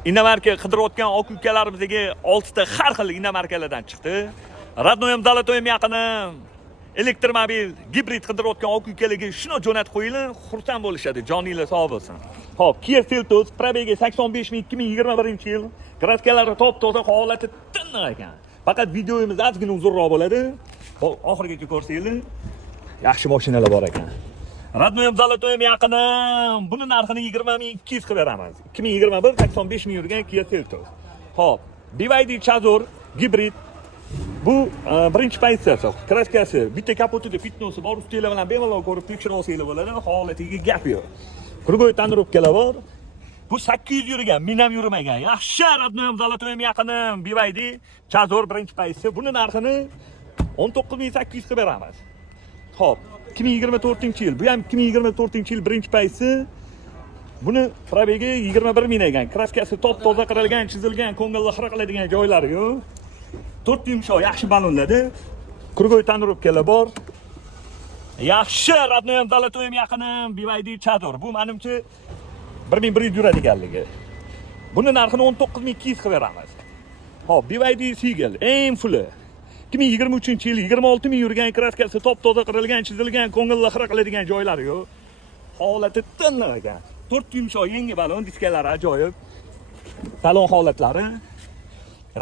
Innomarka qidirayotgan oq ukalarimizdagi 6 ta har xil innomarkalardan chiqdi. Radnoyim Dalatoyim yaqini elektromobil gibrid qidirayotgan oq ukalarga shuni jo'natib qo'yinglar, xursand bo'lishadi, joninglar sog' bo'lsin. Xo'p, Kia Seltos probegi 85 ming 2021-yil. Kraskalari top-toza holati tinch ekan. Faqat videomiz ozgina uzunroq bo'ladi. Oxirigacha ko'rsanglar, yaxshi mashinalar bor ekan. Radnoyim Dalatoyim yaqini buni narxini 20.200 qilib beramiz. 2021 85 ming yurgan Kia Seltos. Xo'p, BYD Chazor gibrid. Bu birinchi pozitsiyasi. Kraskasi bitta kapotida fitnosi bor, ustinglar bilan bemalol ko'rib tekshirib olsanglar bo'ladi. Holatiga gap yo'q. Krugoy tonirovkalar bor. Bu 800 yurgan, men ham yurmagan. Yaxshi Radnoyim Dalatoyim yaqini BYD Chazor birinchi pozitsiya. Buni narxini 19.800 qilib beramiz. Xo'p, 2024-yil. Bu ham 2024-yil birinchi pozitsiya. Buni probegi 21 ming ekan. Kraskasi top-toza qirilgan, chizilgan, ko'ngilni xira qiladigan joylari yo'q. 4 yumshoq, yaxshi balonlarda. Krugoy tonirovkalar bor. Yaxshi Radnoyim Dalatoyim yaqini BYD Chazor. Bu menimcha 1100 yuradiganligi. Buni narxini 19.200 qilib beramiz. Xo'p, BYD Seagull eng fulli. 2023-yil 26 ming yurgan, kraskasi top-toza qirilgan, chizilgan, ko'ngilni xira qiladigan joylari yo'q. Holati tinch ekan. 4 yumshoq yangi balon, diskalari ajoyib. Salon holatlari.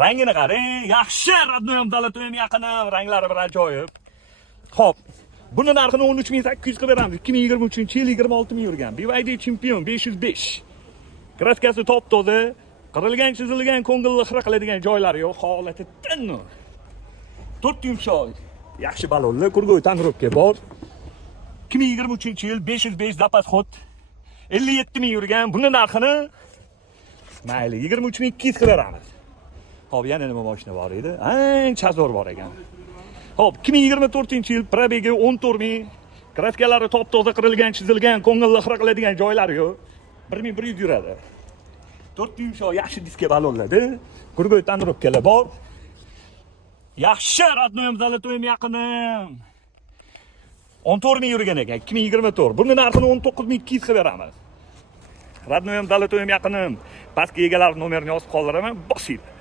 Rangini qarang, yaxshi Radnoyim Dalatoyim yaqini ranglari bir ajoyib. Xo'p, buni narxini 13.800 qilib beramiz. 2023-yil 26 ming yurgan. BYD Champion 505. Kraskasi top-toza, qirilgan, chizilgan, ko'ngilni xira qiladigan joylari yo'q. Holati tinch. 4 yumshoq, yaxshi balonlar, kurgoy tonirovka bor. 2023-yil 505 zapas xod. 57 ming yurgan. Buni narxini mayli 23.200 qilib beramiz. Xo'p, yana nima mashina bor edi? Chazor bor ekan. Xo'p, 2024-yil probegi 14 ming. Kraskalari top-toza qirilgan, chizilgan, ko'ngilni xira qiladigan joylari yo'q. 1100 yuradi. 4 yumshoq, yaxshi diska balonlarda. Kurgoy tonirovkalar bor. Yaxshi Radnoyim Dalatoyim yaqini 14 ming yurgan ekan, 2024. Buni narxini 19.200 qilib beramiz. Radnoyim Dalatoyim yaqini pastki egalar nomerini yozib qoldiraman, bosinglar.